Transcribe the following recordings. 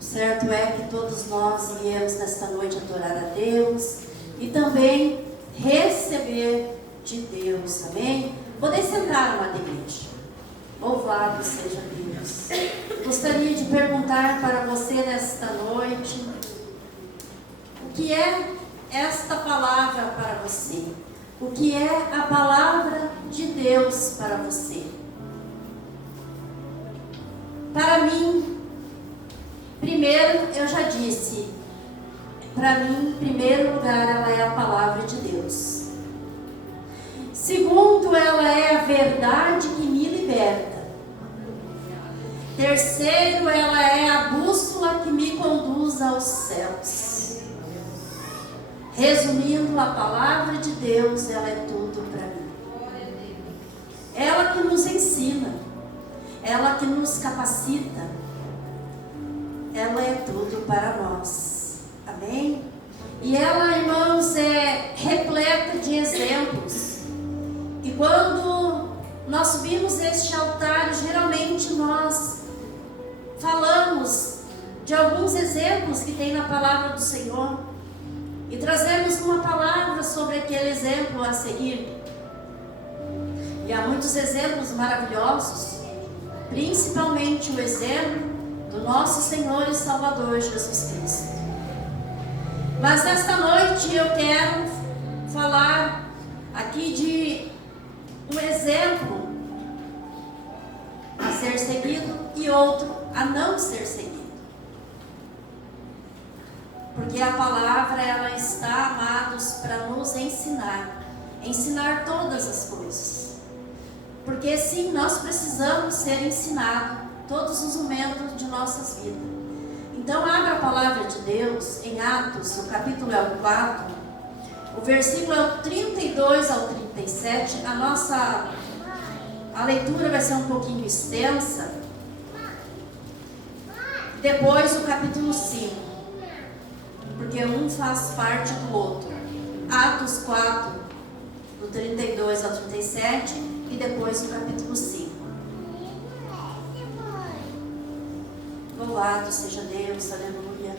O certo é que todos nós viemos nesta noite adorar a Deus e também receber de Deus, amém? Poder sentar numa igreja. Louvado seja Deus. Gostaria de perguntar para você nesta noite, o que é esta palavra para você? O que é a palavra de Deus para você? Para mim, primeiro, eu já disse, para mim, em primeiro lugar, ela é a palavra de Deus. Segundo, ela é a verdade que me liberta. Terceiro, ela é a bússola que me conduz aos céus. Resumindo, a palavra de Deus, ela é tudo para mim. Ela que nos ensina, ela que nos capacita, ela é tudo para nós. Amém? E ela, irmãos, é repleta de exemplos. E quando nós subimos este altar, geralmente nós falamos de alguns exemplos que tem na palavra do Senhor e trazemos uma palavra sobre aquele exemplo a seguir. E há muitos exemplos maravilhosos, principalmente o exemplo do nosso Senhor e Salvador Jesus Cristo. Mas nesta noite eu quero falar aqui de um exemplo a ser seguido e outro a não ser seguido. Porque a palavra, ela está, amados, para nos ensinar todas as coisas. Porque sim, nós precisamos ser ensinados todos os momentos de nossas vidas. Então abra a palavra de Deus em Atos, o capítulo 4, o versículo é o 32 ao 37. A leitura vai ser um pouquinho extensa. Depois o capítulo 5, porque um faz parte do outro. Atos 4, do 32 ao 37, e depois o capítulo 5. Louvado seja Deus, aleluia.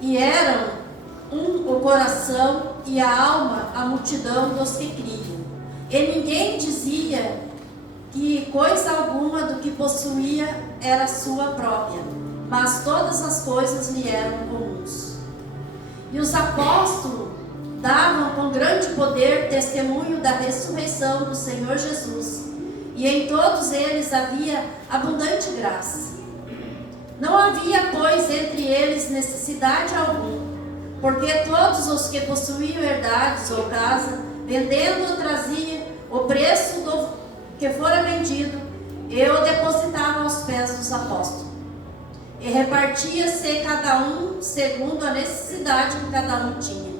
E eram o coração e a alma, a multidão dos que criam. E ninguém dizia que coisa alguma do que possuía era sua própria, mas todas as coisas lhe eram comuns. E os apóstolos davam com grande poder testemunho da ressurreição do Senhor Jesus, e em todos eles havia abundante graça. Não havia, pois, entre eles necessidade alguma, porque todos os que possuíam herdades ou casa, vendendo, traziam o preço do que fora vendido, e o depositavam aos pés dos apóstolos. E repartia-se cada um segundo a necessidade que cada um tinha.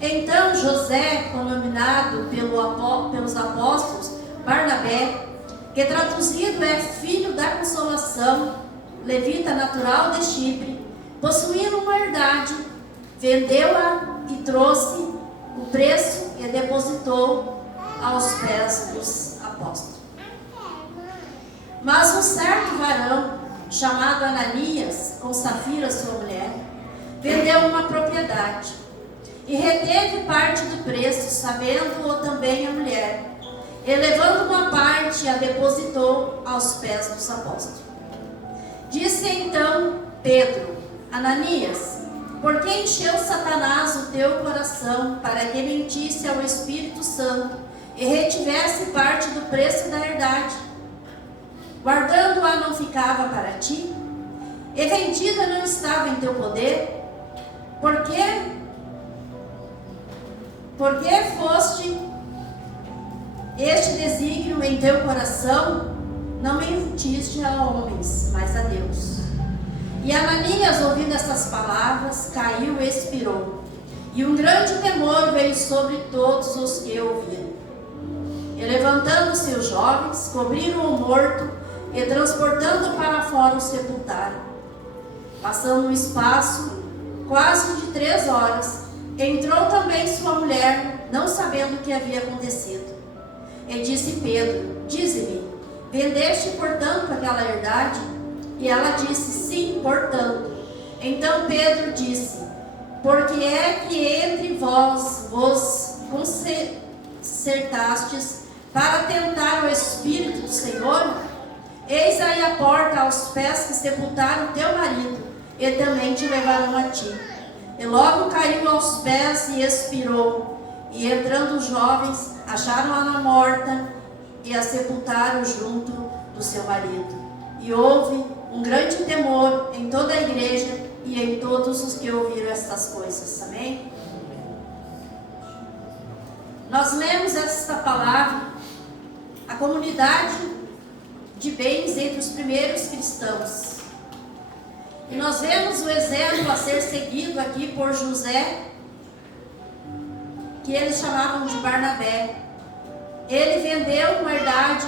Então José, denominado pelos apóstolos Barnabé, que traduzido é filho da consolação, levita natural de Chipre, possuindo uma herdade, vendeu-a e trouxe o preço e depositou aos pés dos apóstolos. Mas um certo varão, chamado Ananias, com Safira sua mulher, vendeu uma propriedade e reteve parte do preço, sabendo-o também a mulher, e levando uma parte a depositou aos pés dos apóstolos. Disse então Pedro: Ananias, por que encheu Satanás o teu coração para que mentisse ao Espírito Santo e retivesse parte do preço da herdade? Guardando-a não ficava para ti? E vendida não estava em teu poder? Por que foste este desígnio em teu coração? Não mentiste a homens, mas a Deus. E Ananias, ouvindo estas palavras, caiu e expirou. E um grande temor veio sobre todos os que ouviram. E levantando-se os jovens, cobriram o morto e transportando para fora o sepultaram. Passando um espaço quase de 3 horas, entrou também sua mulher, não sabendo o que havia acontecido. E disse Pedro: dize-me, vendeste portanto aquela herdade? E ela disse: sim, portanto. Então Pedro disse: porque é que entre vós vos concertastes para tentar o Espírito do Senhor? Eis aí a porta aos pés que sepultaram teu marido, e também te levarão a ti. E logo caiu aos pés e expirou. E entrando os jovens, acharam-a morta e a sepultaram junto do seu marido. E houve um grande temor em toda a igreja e em todos os que ouviram estas coisas. Amém? Nós lemos esta palavra, a comunidade de bens entre os primeiros cristãos. E nós vemos o exemplo a ser seguido aqui por José, que eles chamavam de Barnabé. Ele vendeu uma herdade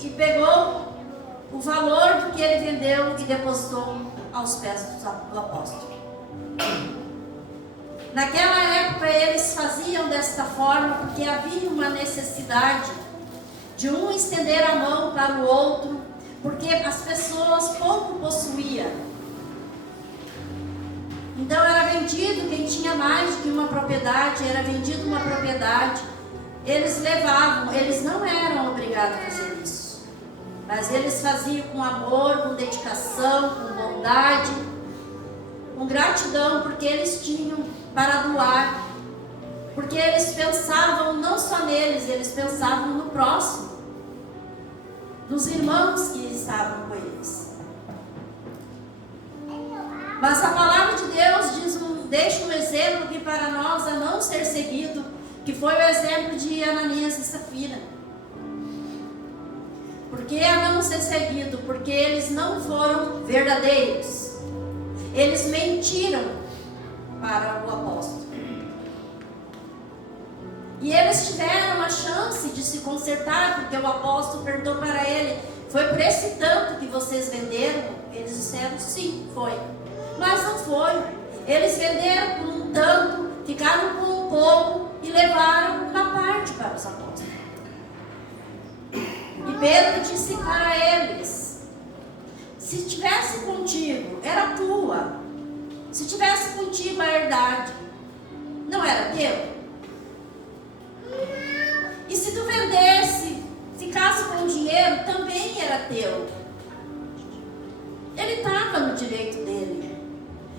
e pegou o valor do que ele vendeu e depositou aos pés do apóstolo. Naquela época eles faziam desta forma porque havia uma necessidade de um estender a mão para o outro, porque as pessoas pouco possuíam. Então era vendido, quem tinha mais de uma propriedade, era vendido uma propriedade, eles levavam, eles não eram obrigados a fazer isso, mas eles faziam com amor, com dedicação, com bondade, com gratidão, porque eles tinham para doar, porque eles pensavam não só neles, eles pensavam no próximo, nos irmãos que estavam com eles. Mas a palavra de Deus deixa um exemplo que para nós a não ser seguido, que foi o exemplo de Ananias e Safira. Por que a não ser seguido? Porque eles não foram verdadeiros. Eles mentiram para o apóstolo. E eles tiveram a chance de se consertar, porque o apóstolo perguntou para ele: foi por esse tanto que vocês venderam? Eles disseram: sim, foi. Mas não foi. Eles venderam por um tanto, ficaram com um pouco e levaram uma parte para os apóstolos. E Pedro disse para eles: se tivesse contigo, era tua. Se tivesse contigo a herdade, não era teu? E se tu vendesse, ficasse com o dinheiro, também era teu. Ele estava no direito dele.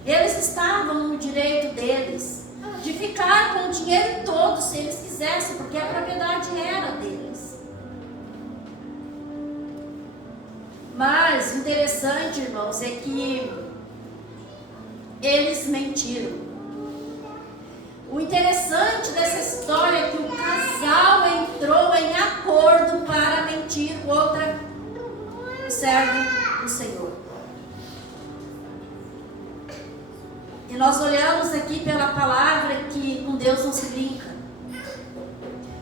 Eles estavam no direito deles de ficar com o dinheiro todo se eles quisessem, porque a propriedade era deles. Mas o interessante, irmãos, é que eles mentiram. O interessante dessa história é que o casal entrou em acordo para mentir contra o servo do Senhor. E nós olhamos aqui pela palavra que com Deus não se brinca.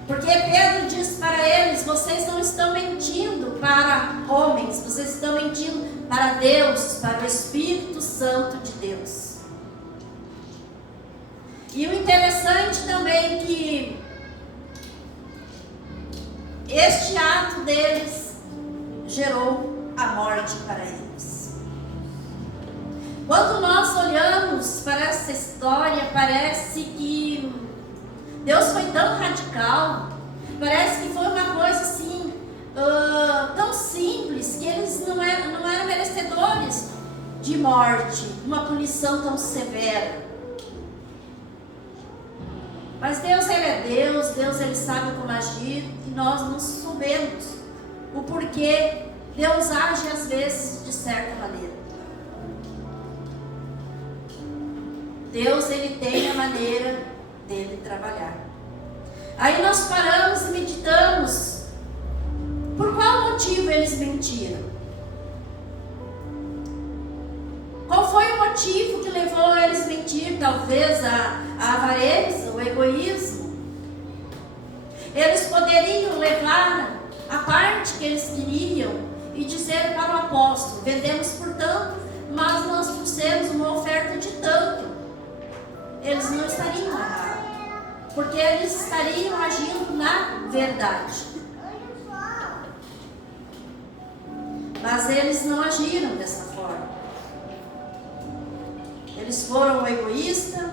Porque Pedro diz para eles: vocês não estão mentindo para homens, vocês estão mentindo para Deus, para o Espírito Santo de Deus. E o interessante também é que este ato deles gerou a morte para eles. Quando nós olhamos para essa história, parece que Deus foi tão radical, parece que foi uma coisa assim, tão simples, que eles não eram merecedores de morte, uma punição tão severa. Mas Deus, Ele é Deus, Deus Ele sabe como agir, e nós não soubemos o porquê Deus age às vezes de certa maneira. Deus, Ele tem a maneira dele trabalhar. Aí nós paramos e meditamos. Por qual motivo eles mentiram? Qual foi o motivo que levou eles a mentir? Talvez a avareza, o egoísmo. Eles poderiam levar a parte que eles queriam e dizer para o apóstolo: vendemos por tanto, mas nós trouxemos uma oferta de tanto. Eles não estariam errados, porque eles estariam agindo na verdade. Mas eles não agiram dessa forma. Eles foram egoístas,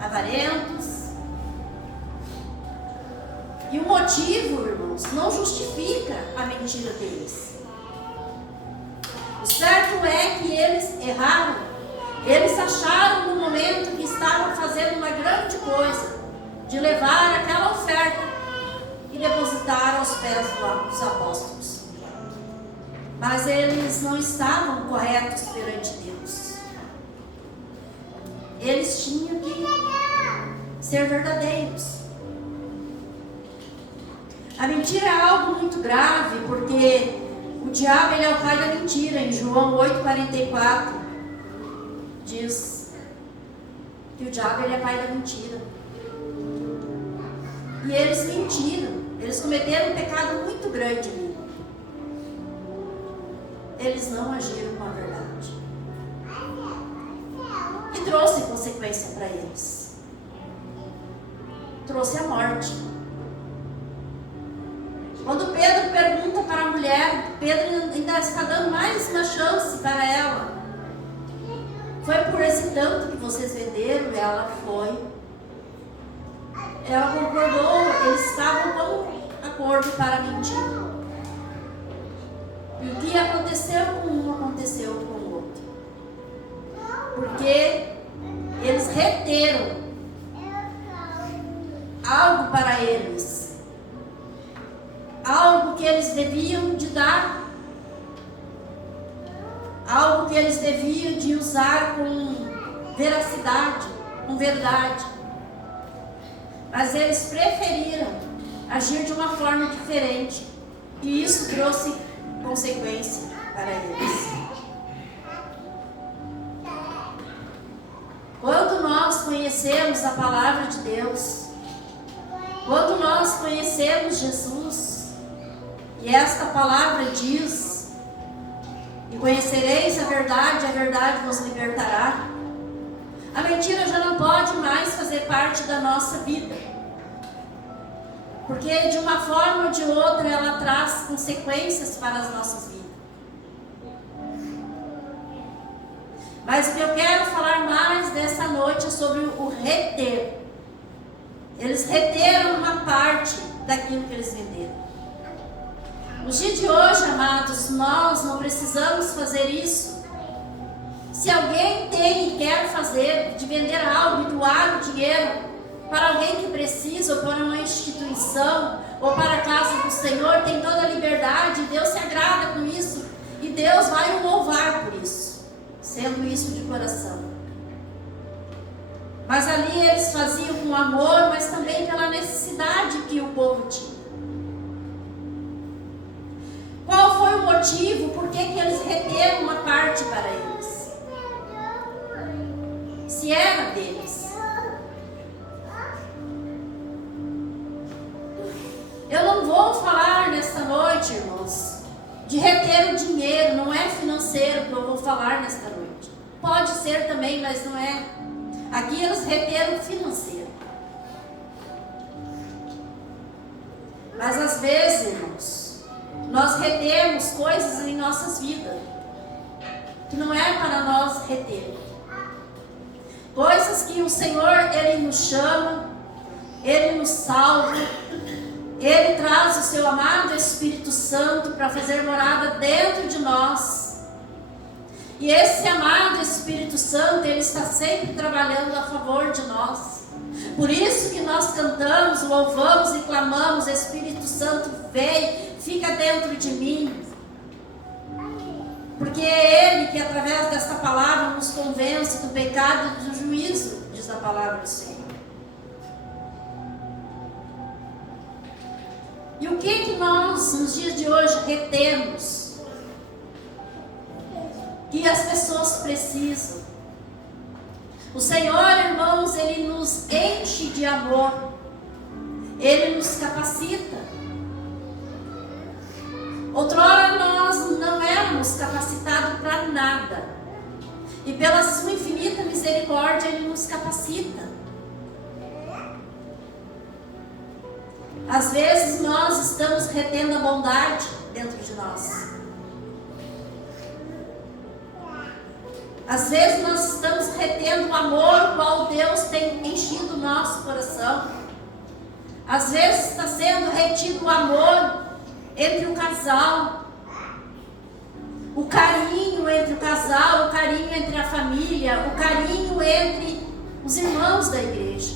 avarentos. E o motivo, irmãos, não justifica a mentira deles. O certo é que eles erraram. Eles acharam no momento que estavam fazendo uma grande coisa, de levar aquela oferta e depositar aos pés dos apóstolos. Mas eles não estavam corretos perante Deus. Eles tinham que ser verdadeiros. A mentira é algo muito grave, porque o diabo, ele é o pai da mentira. Em João 8,44 diz que o diabo, ele é pai da mentira. E eles mentiram. Eles cometeram um pecado muito grande ali. Eles não agiram com a verdade. E trouxe consequência para eles. Trouxe a morte. Quando Pedro pergunta para a mulher, Pedro ainda está dando mais uma chance para ela. Foi por esse tanto que vocês venderam? Ela foi. Ela concordou, eles estavam com acordo para mentir. E o que aconteceu com um, aconteceu com o outro. Porque eles reteram algo para eles. Algo que eles deviam de dar. Algo que eles deviam de usar com veracidade, com verdade. Mas eles preferiram agir de uma forma diferente. E isso trouxe consequência para eles. Quando nós conhecemos a palavra de Deus, quando nós conhecemos Jesus, e esta palavra diz: e conhecereis a verdade vos libertará. A mentira já não pode mais fazer parte da nossa vida. Porque de uma forma ou de outra ela traz consequências para as nossas vidas. Mas o que eu quero falar mais dessa noite é sobre o reter. Eles reteram uma parte daquilo que eles venderam. No dia de hoje, amados, nós não precisamos fazer isso. Se alguém tem e quer fazer, de vender algo e doar o dinheiro para alguém que precisa, ou para uma instituição, ou para a casa do Senhor, tem toda a liberdade, Deus se agrada com isso, e Deus vai o louvar por isso, sendo isso de coração. Mas ali eles faziam com amor, mas também pela necessidade que o povo tinha. Qual foi o motivo? Por que eles reteram uma parte para eles? Se era deles. Eu não vou falar nesta noite, irmãos, de reter o dinheiro, não é financeiro que eu vou falar nesta noite. Pode ser também, mas não é. Aqui eles reteram o financeiro. Mas às vezes, irmãos, nós retemos coisas em nossas vidas que não é para nós reter. Coisas que o Senhor, Ele nos chama, Ele nos salva, Ele traz o seu amado Espírito Santo para fazer morada dentro de nós. E esse amado Espírito Santo, Ele está sempre trabalhando a favor de nós. Por isso que nós cantamos, louvamos e clamamos: Espírito Santo, vem, fica dentro de mim. Porque é Ele que, através desta palavra, nos convence do pecado e do juízo, diz a palavra do Senhor. E o que nós, nos dias de hoje, retemos? Que as pessoas precisam. O Senhor, irmãos, Ele nos enche de amor. Ele nos capacita. Outrora nós não éramos capacitados para nada. E pela sua infinita misericórdia Ele nos capacita. Às vezes nós estamos retendo a bondade dentro de nós. Às vezes nós estamos retendo o amor qual Deus tem enchido o nosso coração. Às vezes está sendo retido o amor entre o casal, o carinho entre o casal, o carinho entre a família, o carinho entre os irmãos da igreja.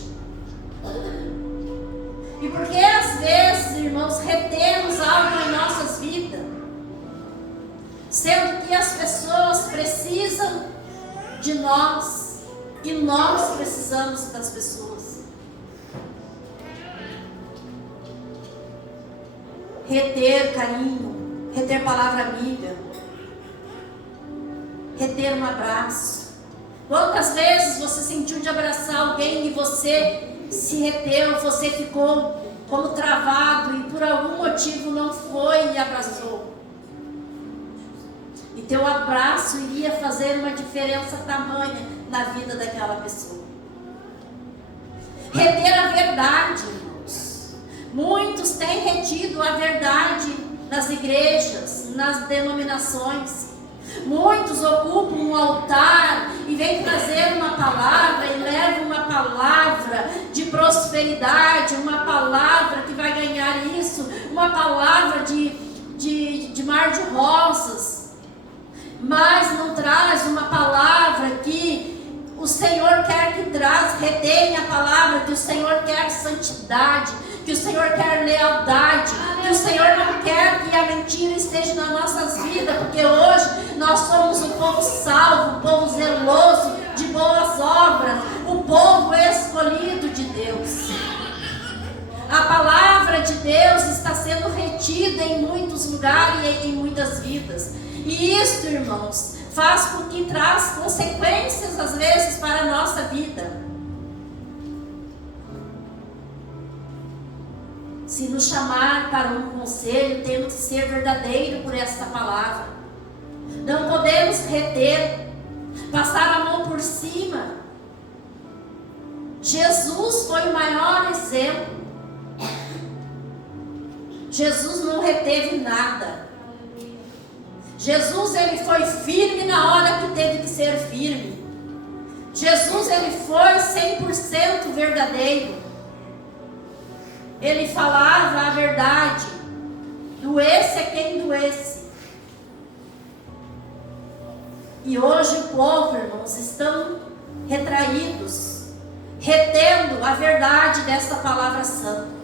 E porque às vezes, irmãos, retemos algo em nossas vidas, sendo que as pessoas precisam de nós e nós precisamos das pessoas. Reter carinho, reter palavra amiga, reter um abraço. Quantas vezes você sentiu de abraçar alguém e você se reteu, você ficou como travado e por algum motivo não foi e abraçou? E teu abraço iria fazer uma diferença tamanha na vida daquela pessoa. Reter a verdade, irmãos. Muitos têm retido a verdade nas igrejas, nas denominações. Muitos ocupam um altar e vêm trazer uma palavra e levam uma palavra de prosperidade, uma palavra que vai ganhar isso, uma palavra de mar de rosas, mas não traz uma palavra que o Senhor quer que traz, retém a palavra que o Senhor quer santidade, que o Senhor quer lealdade, que o Senhor não quer que a mentira esteja nas nossas vidas, porque hoje nós somos um povo salvo, um povo zeloso de boas obras, o povo escolhido de Deus. A palavra de Deus está sendo retida em muitos lugares e em muitas vidas. E isso, irmãos, faz com que traz consequências às vezes para a nossa vida. Se nos chamar para um conselho, temos que ser verdadeiro por esta palavra. Não podemos reter, passar a mão por cima. Jesus foi o maior exemplo. Jesus não reteve nada. Jesus, ele foi firme na hora que teve que ser firme. Jesus, ele foi 100% verdadeiro. Ele falava a verdade. Doesse é quem doesse. E hoje o povo, irmãos, estão retraídos, retendo a verdade desta palavra santa.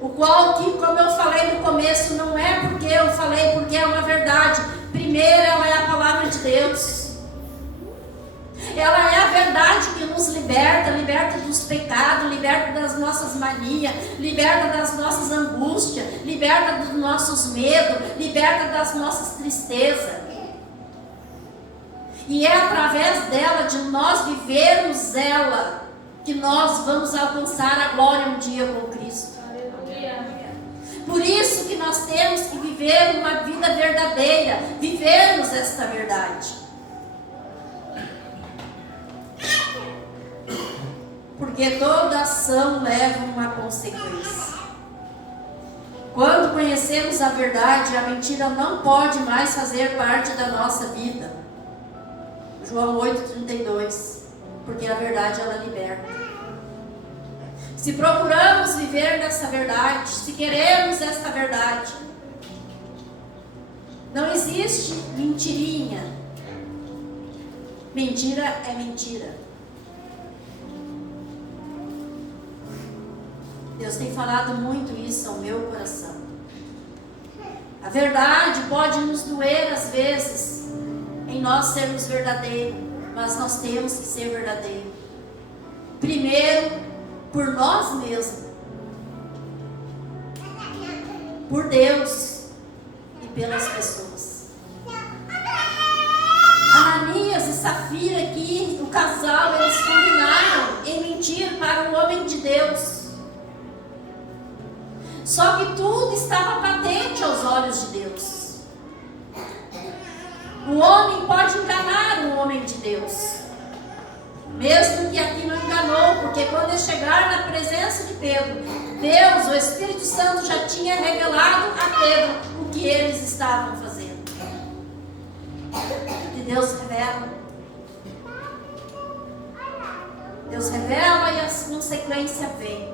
O qual que, como eu falei no começo, não é porque eu falei, porque é uma verdade. Primeiro, ela é a palavra de Deus. Ela é a verdade que nos liberta, liberta dos pecados, liberta das nossas manias, liberta das nossas angústias, liberta dos nossos medos, liberta das nossas tristezas. E é através dela, de nós vivermos ela, que nós vamos alcançar a glória um dia com Cristo. Por isso que nós temos que viver uma vida verdadeira, vivermos esta verdade. Porque toda ação leva uma consequência. Quando conhecemos a verdade, a mentira não pode mais fazer parte da nossa vida. João 8,32. Porque a verdade, ela liberta. Se procuramos viver nessa verdade, se queremos esta verdade, não existe mentirinha. Mentira é mentira. Deus tem falado muito isso ao meu coração. A verdade pode nos doer às vezes, em nós sermos verdadeiros, mas nós temos que ser verdadeiros. Primeiro, por nós mesmos, por Deus e pelas pessoas. Ananias e Safira aqui, o casal, eles combinaram em mentir para o homem de Deus. Só que tudo estava patente aos olhos de Deus. O homem pode enganar o homem de Deus. Mesmo que aqui não enganou, porque quando ele chegar na presença de Pedro, Deus, o Espírito Santo já tinha revelado a Pedro o que eles estavam fazendo. E Deus revela. Deus revela e as consequências vêm.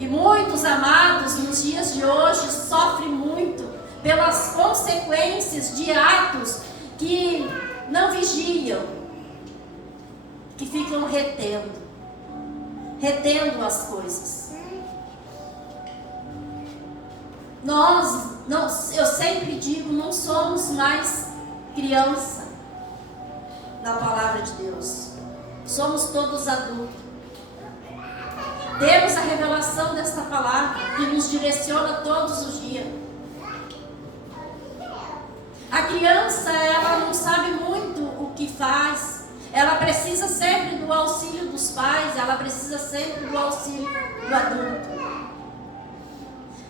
E muitos amados nos dias de hoje sofrem muito pelas consequências de atos que não vigiam, que ficam retendo as coisas. Eu sempre digo, não somos mais criança na palavra de Deus. Somos todos adultos. Temos a revelação desta palavra que nos direciona todos os dias. A criança, ela não sabe muito o que faz. Ela precisa sempre do auxílio dos pais. Ela precisa sempre do auxílio do adulto.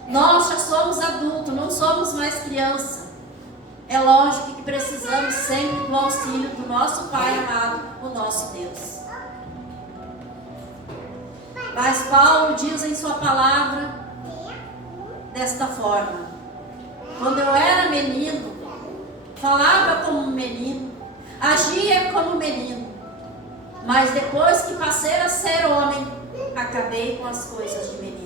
Nós já somos adultos, não somos mais criança. É lógico que precisamos sempre do auxílio do nosso Pai amado, o nosso Deus. Mas Paulo diz em sua palavra desta forma: quando eu era menino, falava como menino, agia como menino, mas depois que passei a ser homem, acabei com as coisas de menino.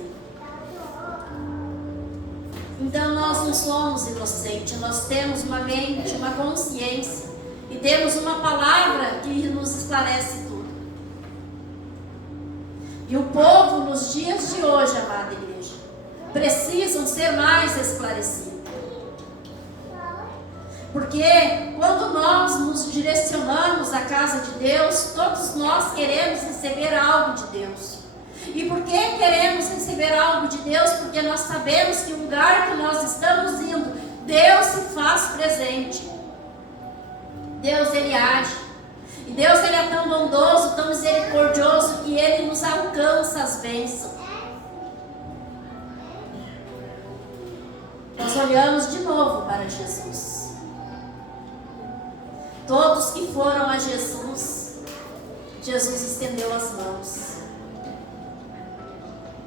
Então nós não somos inocentes, nós temos uma mente, uma consciência e temos uma palavra que nos esclarece tudo. E o povo nos dias de hoje, amada igreja, precisam ser mais esclarecidos. Porque quando nós nos direcionamos à casa de Deus, todos nós queremos receber algo de Deus. E por que queremos receber algo de Deus? Porque nós sabemos que o lugar que nós estamos indo, Deus se faz presente. Deus, Ele age. E Deus, Ele é tão bondoso, tão misericordioso, que Ele nos alcança as bênçãos. Nós olhamos de novo para Jesus. Todos que foram a Jesus, Jesus estendeu as mãos.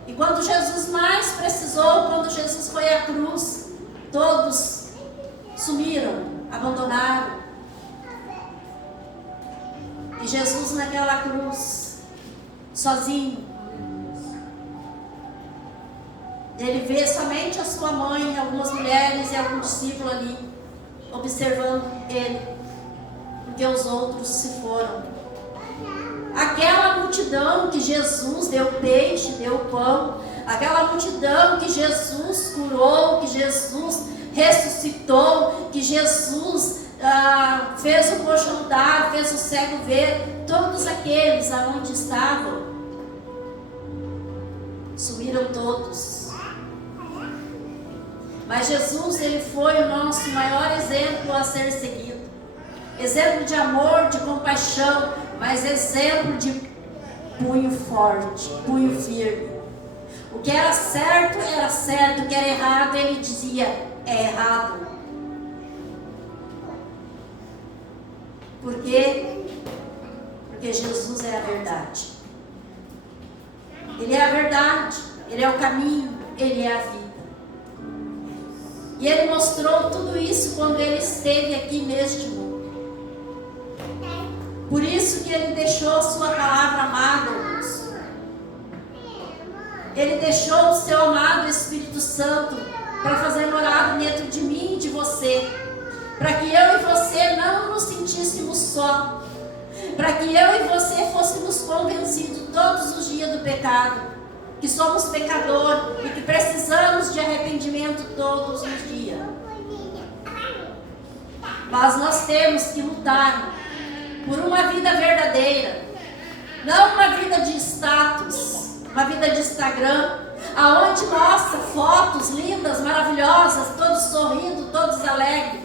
E quando Jesus mais precisou, quando Jesus foi à cruz, todos sumiram, abandonaram. E Jesus naquela cruz, sozinho, ele vê somente a sua mãe, algumas mulheres e algum discípulo ali, observando ele, porque os outros se foram. Aquela multidão que Jesus deu peixe, deu pão, aquela multidão que Jesus curou, que Jesus ressuscitou, que Jesus fez o coxo andar, fez o cego ver, todos aqueles aonde estavam, sumiram todos. Mas Jesus, Ele foi o nosso maior exemplo a ser seguido. Exemplo de amor, de compaixão, mas exemplo de punho forte, punho firme. O que era certo, o que era errado, Ele dizia, é errado. Por quê? Porque Jesus é a verdade. Ele é a verdade, Ele é o caminho, Ele é a vida. E Ele mostrou tudo isso quando Ele esteve aqui neste mundo. Por isso que Ele deixou a sua palavra amada, irmãos. Ele deixou o seu amado Espírito Santo para fazer morada dentro de mim e de você. Para que eu e você não nos sentíssemos só. Para que eu e você fôssemos convencidos todos os dias do pecado. Que somos pecadores e que precisamos de arrependimento todos os dias. Mas nós temos que lutar por uma vida verdadeira, não uma vida de status, uma vida de Instagram, aonde mostra fotos lindas, maravilhosas, todos sorrindo, todos alegres,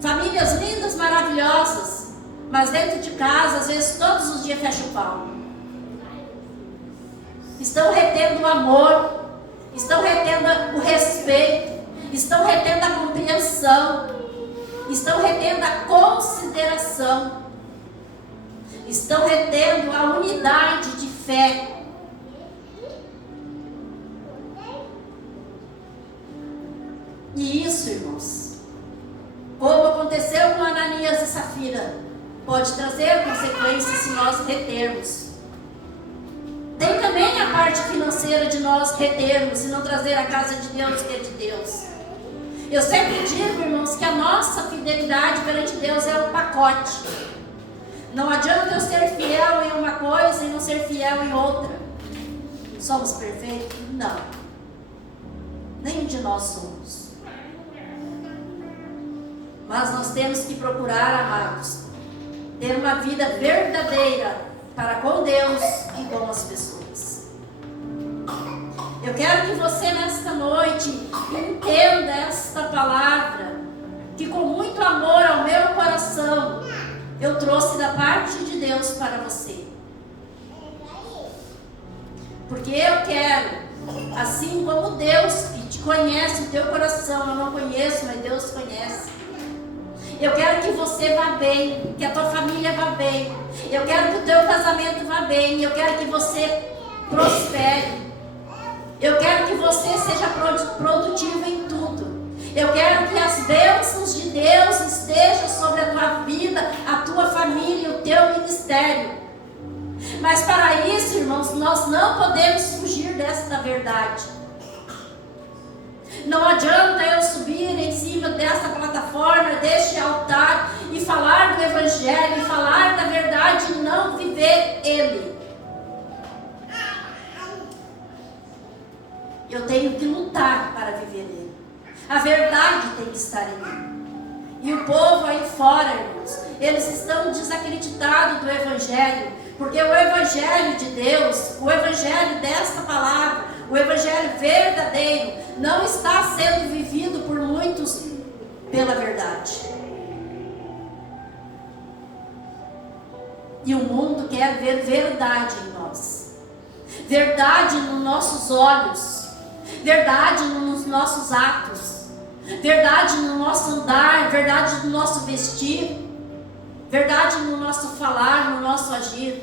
famílias lindas, maravilhosas, mas dentro de casa, às vezes todos os dias fecha o pau. Estão retendo o amor, estão retendo o respeito, estão retendo a compreensão, estão retendo a consideração. Estão retendo a unidade de fé. E isso, irmãos, como aconteceu com Ananias e Safira, pode trazer consequências se nós retermos também a parte financeira de nós retermos e não trazer a casa de Deus, que é de Deus. Eu sempre digo, irmãos, que a nossa fidelidade perante Deus é um pacote. Não adianta eu ser fiel em uma coisa e não ser fiel em outra. Somos perfeitos? Não. Nenhum de nós somos. Mas nós temos que procurar, amados, ter uma vida verdadeira para com Deus e com as pessoas. Eu quero que você nesta noite entenda esta palavra, que com muito amor ao meu coração eu trouxe da parte de Deus para você. Porque eu quero, assim como Deus que te conhece o teu coração, eu não conheço, mas Deus conhece. Eu quero que você vá bem, que a tua família vá bem. Eu quero que o teu casamento vá bem. Eu quero que você prospere. Eu quero que você seja produtivo em tudo. Eu quero que as bênçãos de Deus estejam sobre a tua vida, a tua família, o teu ministério. Mas para isso, irmãos, nós não podemos fugir desta verdade. Não adianta eu subir em cima dessa plataforma, deste altar e falar do Evangelho, e falar da verdade e não viver ele. Eu tenho que lutar para viver ele. A verdade tem que estar em mim. E o povo aí fora, irmãos, eles estão desacreditados do Evangelho, porque o Evangelho de Deus, o Evangelho desta palavra, o Evangelho verdadeiro, não está sendo vivido por muitos pela verdade. E o mundo quer ver verdade em nós, verdade nos nossos olhos, verdade nos nossos atos, verdade no nosso andar, verdade no nosso vestir, verdade no nosso falar, no nosso agir,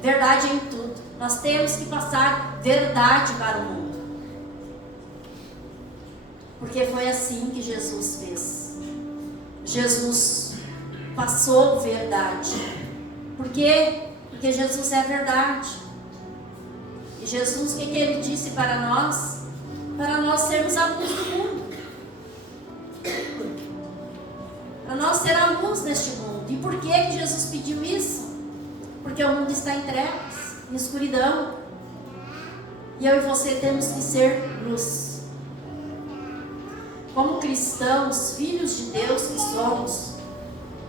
verdade em tudo. Nós temos que passar verdade para o mundo. Porque foi assim que Jesus fez. Jesus passou verdade. Por quê? Porque Jesus é verdade. E Jesus, o que ele disse para nós? Para nós sermos a luz do mundo. Para nós ser a luz neste mundo. E por que Jesus pediu isso? Porque o mundo está em trevas, em escuridão. E eu e você temos que ser luz. Como cristãos, filhos de Deus que somos,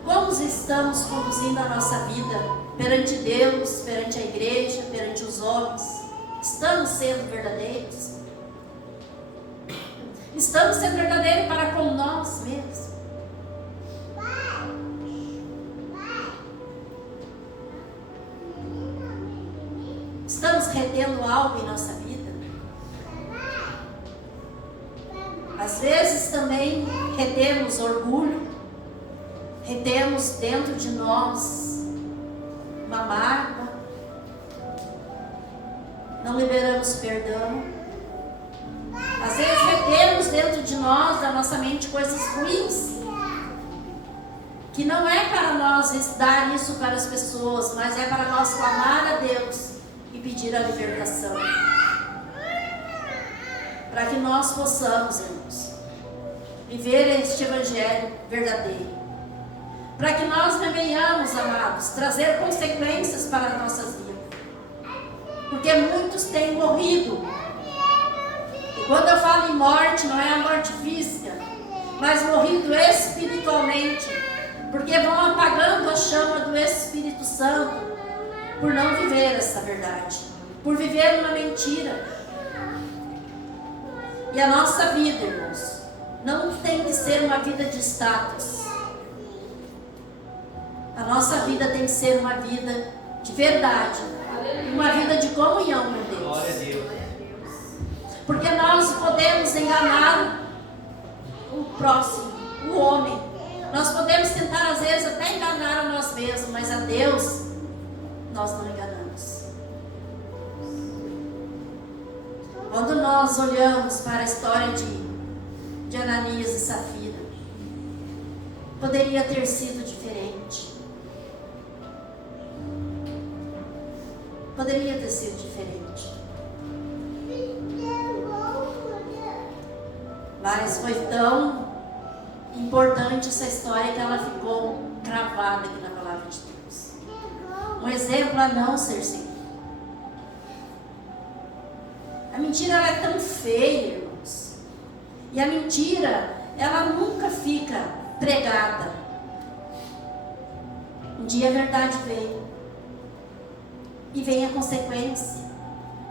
como estamos conduzindo a nossa vida perante Deus, perante a igreja, perante os homens? Estamos sendo verdadeiros? Estamos sendo verdadeiros para com nós mesmos? Estamos retendo algo em nossa vida? Às vezes também retemos orgulho, retemos dentro de nós uma mágoa, não liberamos perdão. Às vezes retemos dentro de nós, da nossa mente, coisas ruins, que não é para nós dar isso para as pessoas, mas é para nós clamar a Deus e pedir a libertação. Para que nós possamos, irmãos, viver este Evangelho verdadeiro. Para que nós não venhamos, amados, trazer consequências para as nossas vidas. Porque muitos têm morrido. E quando eu falo em morte, não é a morte física, mas morrido espiritualmente. Porque vão apagando a chama do Espírito Santo por não viver essa verdade, por viver uma mentira. E a nossa vida, irmãos, não tem que ser uma vida de status. A nossa vida tem que ser uma vida de verdade, uma vida de comunhão com Deus. Glória a Deus. Porque nós podemos enganar o próximo, o homem. Nós podemos tentar, às vezes, até enganar a nós mesmos, mas a Deus nós não enganamos. Quando nós olhamos para a história de Ananias e Safira, poderia ter sido diferente. Poderia ter sido diferente. Mas foi tão importante essa história que ela ficou cravada aqui na palavra de Deus. Um exemplo a não ser seguido. A mentira ela é tão feia, irmãos. E a mentira, ela nunca fica pregada. Um dia a verdade vem. E vem a consequência.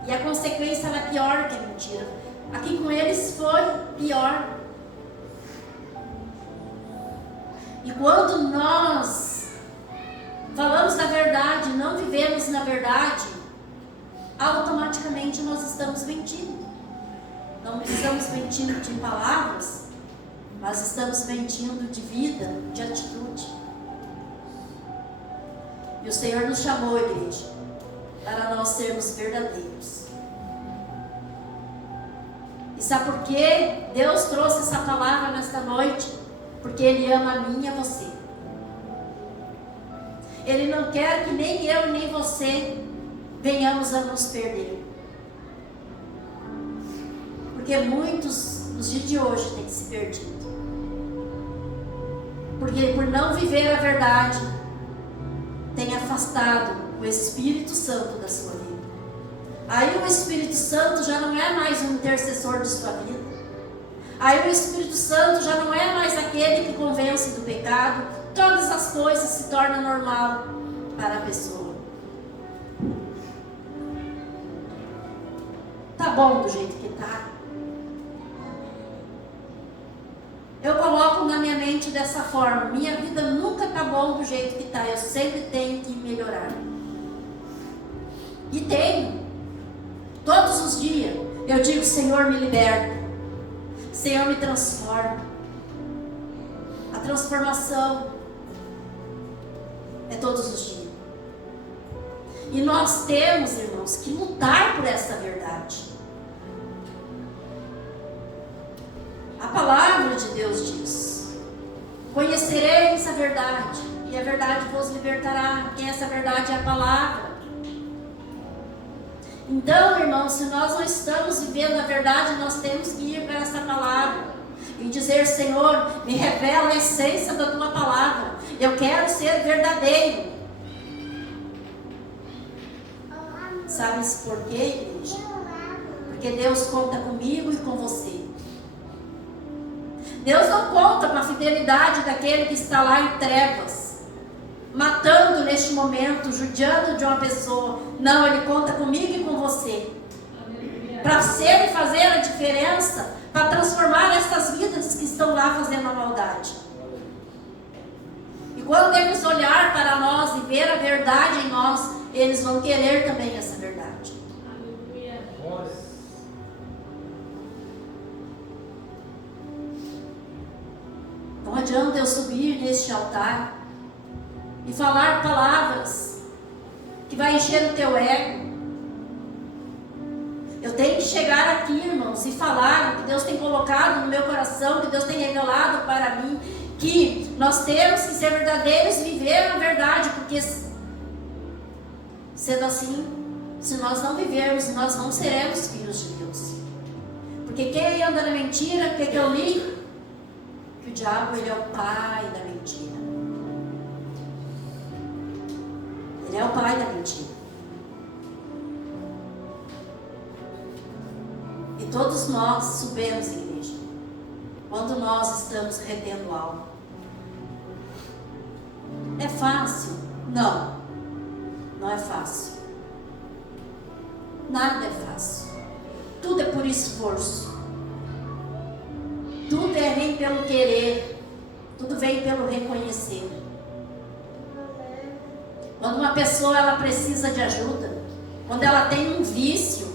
E a consequência ela é pior que a mentira. Aqui com eles foi pior. E quando nós falamos da verdade, não vivemos na verdade, automaticamente nós estamos mentindo. Não estamos mentindo de palavras, mas estamos mentindo de vida, de atitude. E o Senhor nos chamou, igreja, para nós sermos verdadeiros. E sabe por quê? Deus trouxe essa palavra nesta noite? Porque Ele ama a mim e a você. Ele não quer que nem eu nem você venhamos a nos perder. Porque muitos nos dias de hoje têm se perdido. Porque por não viver a verdade, tem afastado o Espírito Santo da sua vida. Aí o Espírito Santo já não é mais um intercessor de sua vida. Aí o Espírito Santo já não é mais aquele que convence do pecado. Todas as coisas se tornam normal para a pessoa. Tá bom do jeito que tá. Eu coloco na minha mente dessa forma: minha vida nunca tá bom do jeito que tá. Eu sempre tenho que melhorar. E tenho. Todos os dias eu digo: Senhor, me liberta. Senhor, me transforma. A transformação é todos os dias. E nós temos, irmãos, que lutar por essa verdade. A palavra de Deus diz: conhecereis a verdade, e a verdade vos libertará. E essa verdade é a palavra. Então, irmãos, se nós não estamos vivendo a verdade, nós temos que ir para essa palavra e dizer: Senhor, me revela a essência da tua palavra. Eu quero ser verdadeiro. Sabe-se por quê, igreja? Porque Deus conta comigo e com você. Deus não conta com a fidelidade daquele que está lá em trevas, matando neste momento, judiando de uma pessoa. Não, Ele conta comigo e com você. Para ser e fazer a diferença, para transformar essas vidas que estão lá fazendo a maldade. E quando eles olhar para nós e ver a verdade em nós, eles vão querer também essa verdade. Não adianta eu subir neste altar e falar palavras que vai encher o teu ego. Eu tenho que chegar aqui, irmãos, e falar o que Deus tem colocado no meu coração, o que Deus tem revelado para mim, que nós temos que ser verdadeiros e viver a verdade, porque sendo assim, se nós não vivermos, nós não seremos filhos de Deus. Porque quem anda na mentira, o que eu li? Que o diabo, ele é o pai da mentira. Ele é o pai da mentira. E todos nós subimos, igreja, quando nós estamos retendo algo. É fácil? Não. Não é fácil. Nada é fácil. Tudo é por esforço. Tudo vem pelo querer. Tudo vem pelo reconhecer. Quando uma pessoa ela precisa de ajuda, quando ela tem um vício,